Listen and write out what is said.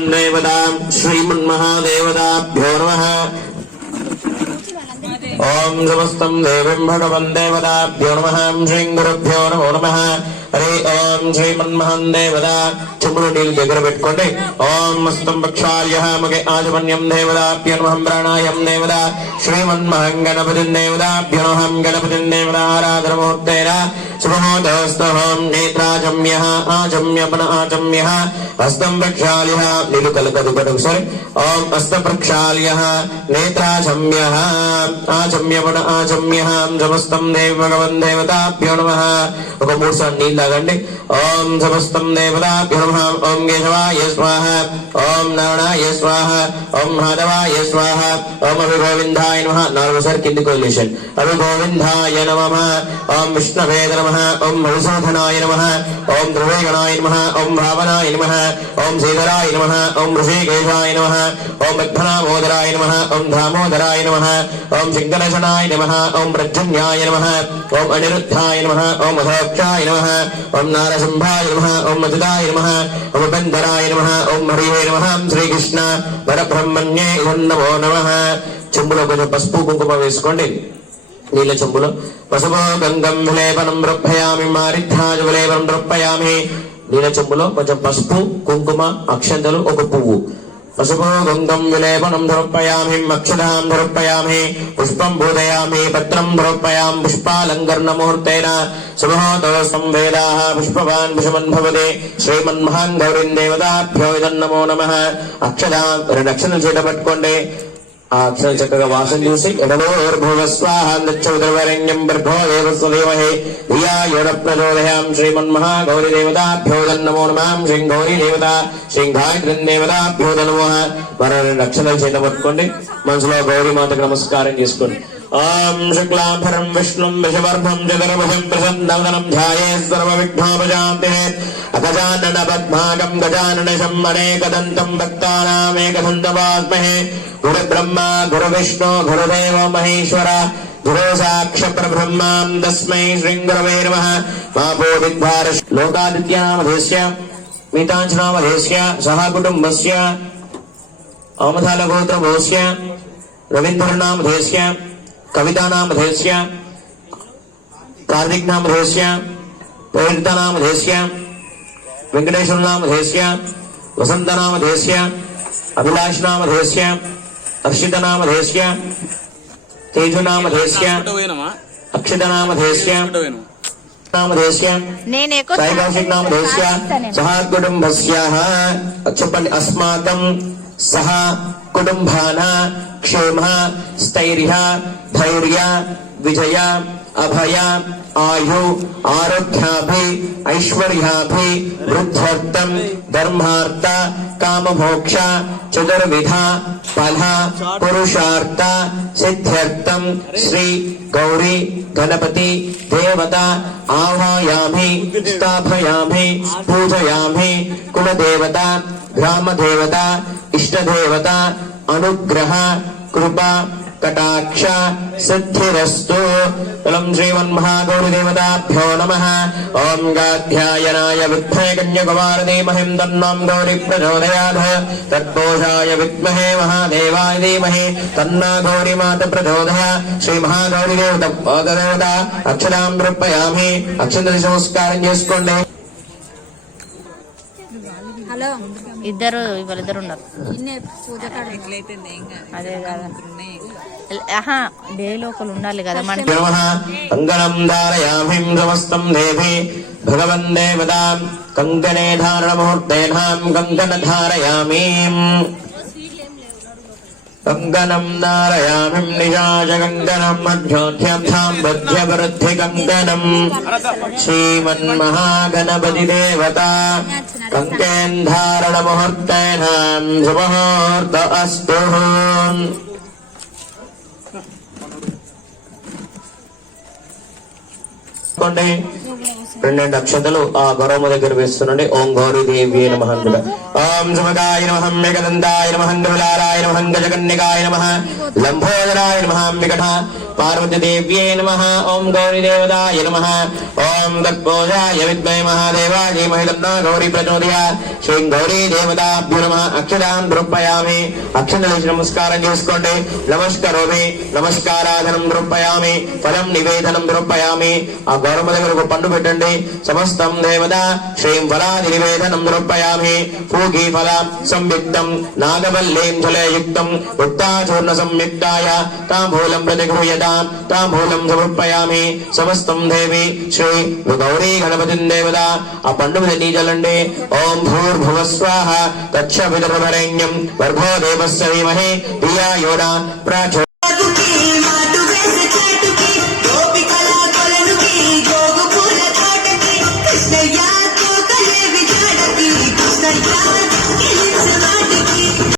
भगवन्देवतां श्रीमन्महादेवताभ्यो नमः। ओम समस्तं देवीं भगवन्देवताभ्यो नमः। श्री गुरुभ्यो नमो नमः। हरे ओम श्रीमन्महादेवता చెంబులు నీళ్ళు దగ్గర పెట్టుకోండి. ఓం మస్తం పక్షాల్యః మగే ఆజమన్యం దేవతాభ్యో నమః. ప్రాణాయం దేవత శ్రీమన్మహం గణపతిం దేవతాభ్యో నమః. గణపతిం దేవతా ఆరాధనమూర్తేన శుభమోదస్తహం నేత్రాజమ్యః ఆజమ్యపన ఆజమ్యః హస్తం ప్రక్షాల్యః నీళ్ళు కలకదు ఒకసారి. ఓం హస్త ప్రక్షాల్యః నేత్రాజమ్యః ఆజమ్యపన ఆజమ్యః సమస్తం దేవి భగవన్ దేవతాభ్యో నమః. ఒక 3 సార్లు నీళ్ళు తాగండి. ఓం సమస్తం దేవతాభ్యో నమః. ఓం కేశవాయ స్వాహ. ఓం నారాయణాయ స్వాహ. ఓం మాధవాయ స్వాహ. ఓం అభిగోవిందాయ నమః. 4 సార్లు కిందికి వదిలేశాను. అభిగోవిందాయ నమః. ఓం విష్ణవే నమః. ఓం మధుసూదనాయ నమః. ఓం ధ్రువేగణాయ నమః. ఓం భావనాయ నమః. ఓం శ్రీధరాయ నమః. ఓం ఋషికేశాయ నమః. ఓం పద్మనాభోదరాయ నమః. ఓం దామోదరాయ నమః. ఓం శంకరశనాయ నమః. ఓం ప్రద్యుమ్నాయ నమః. ఓం అనిరుద్ధాయ నమః. ఓం అధోక్షాయ నమః. ఓం నారసింహాయ నమః. ఓం మధుదాయ నమః. ఓం ఉపేంద్రాయ నమః. ఓం హరియే నమః. శ్రీకృష్ణ పరబ్రహ్మణ్యే నమో నమః. చెంబులో కొంచెం పసుపు కుంకుమ వేసుకోండి. నీళ్ళ చెంబులో పసుపు గంగం విలేపనం రూపయామి మారిద్ధాజ విలేపనం రూపయామి. నీళ్ళ చెంబులో కొంచెం పసుపు కుంకుమ అక్షంతలు ఒక పువ్వు. పసుపు గంగం విలేపనం ధృపయామి అక్షదాం ధృపయామి పుష్పం బోధయామి పత్రం ధృపయాం పుష్పాలంకరణ ముహూర్తేన శుభోదస్తం వేదాః పుష్పవాన్ పుష్పవన్ భవతి. శ్రీమన్మహాన్ గౌరీం దేవతాభ్యో నమో నమః. అక్షదాం 2 అక్షరాలు చేత పట్టుకోండి. ఆ అక్షరాలు చక్కగా వాసన చూసి ఎడలోర్భువస్వాహం బ్రహ్మో దేవస్వ దేవహే ధియాయ ప్రచోదయాం. శ్రీమన్మహా గౌరీ దేవతాభ్యో నమో నమః. శ్రీ గౌరీ దేవత శ్రీ గాయత్రీ దేవతాభ్యో నమో. మరో 2 అక్షరాలు చేత పట్టుకోండి. మనసులో గౌరీ మాతకు నమస్కారం చేసుకోండి. ఓం శుక్లాంబరం విష్ణుం విషవర్ధం చతుర్భుజం ప్రసన్నవదనం ధ్యాయేత్ సర్వవిఘ్నోపశాంతే. అగజానన పద్మాకం గజానన శమ్మనేకదంతం భక్తానామేకదంతమాస్మహే. గురు బ్రహ్మ గురు విష్ణు గురుదేవ మహేశ్వర గురు సాక్షాత్ పరబ్రహ్మం తస్మై శ్రీ గురవే నమః. మాపో విద్వార లోకాదిత్యనామధేస్య మీతాంచనామధేస్య సహ కుటుంబస్య అవమథాల గోత్రభోస్య రవీంద్రనామధేస్య కవితానామధేస్య కార్తిక్నామధేస్య ప్రవీర్తనామధేస్య వెంకటేశ్వరనామధేస్య వసంతనామధేస్య అభిలాషనామధేస్య అర్షితనామధేస్య తేజునామధేస్య అక్షితనామధేస్య నామధేస్య సాయికౌశిక్ నామధేస్య సహ కుటుంబస్య. చెప్పండి. అస్మాకం సహ కుటుంబాన క్షేమ స్థైర్య ధైర్య విజయ అభయ ఆయు ఆరోగ్యాభి ఐశ్వర్యాభి వృద్ధ్యర్థం ధర్మార్థ కామమోక్ష చతుర్విధ ఫల పురుషార్థ సిద్ధ్యర్థం శ్రీ గౌరీ గణపతి దేవత ఆవాయామి స్థాపయామి పూజయామి. కులదేవత గ్రామదేవత ఇష్టదేవత అనుగ్రహ కృప కటాక్ష సిద్ధిరస్తు. లం శ్రీమన్మహాగౌరీదేవతాభ్యో నమః. ఓం గాధ్యాయనాయ విద్మహే కన్యాకుమారీ తన్నం గౌరీ ప్రచోదయాత్. తత్పోషాయ విద్మహే మహాదేవాయ ధీమహి తన్నా గౌరీ మాత ప్రచోదయాత్. శ్రీ మహాగౌరీదేవత పాదదేవత అక్షరాం రూపయామి. అక్షంతరి సంస్కారం చేసుకోండి. హలో వాళ్ళిద్దరు ఉన్నారు. అదే కదా డే లోకలు ఉండాలి కదా మనకి. కంకణం ధారయామిం సమస్తం దేవి భగవన్ దేవతాం కంకణే ధారణ ముహూర్తేనాం కంకణ ధారయామి. కంకణం ధారయామిం నిశాచ కంకణం మధ్యోధ్యాం బధ్యవృద్ధి కంకణం. శ్రీమన్మహాగణపతి దేవత కంకేన్ ధారణ ముహూర్తేనాం శుభముహూర్త అస్తు. 2 అక్షతలు ఆ గౌరమ్మ దగ్గర వేస్తున్నాండి. ఓం గౌరీదేవి నమః. ఓం శుభగాయ నమః. మేఘదంతాయ నమః. దులారాయ నమః. గజకన్యకాయ నమః. లంబోదరాయ నమః. వికట पार्वतीदेव्यै नमः ओम गौरीदेवताय नमः ओम तत्पूजाय विद्महे महादेवाय धीमहि तन्नो गौरी प्रचोदयात् श्री गौरी देवताभ्यो नमः अक्षतां द्रुपयामि अक्षतलेసి నమస్కారం చేసుకోండి నమస్కరోమి నమస్కారాధనం ద్రుపయామి ఫలం నివేదనం ద్రుపయామి ఆ గౌరమ్మ దగ్గర ఒక పండు పెట్టండి సమస్తం దేవత శ్రీం ఫలాది నివేదనం ద్రుపయామి పూగి ఫల సంయుక్తం నాగవల్లీం జలయుక్తం ఉత్తాచూర్ణ సంయుక్తాయ తాంబూలం ప్రతిగృహ్యతాం తాంబూలం సమర్పయామి సమస్తం దేవి శ్రీ గౌరీ గణపతిం దేవత ఆ పండు మీద నీజలండి ఓం భూర్భువస్వాహ తచ్చ విదర్భరేణ్యం వర్భో దేవస్య ధీమహి ధియో యో నః ప్రచోదయాత్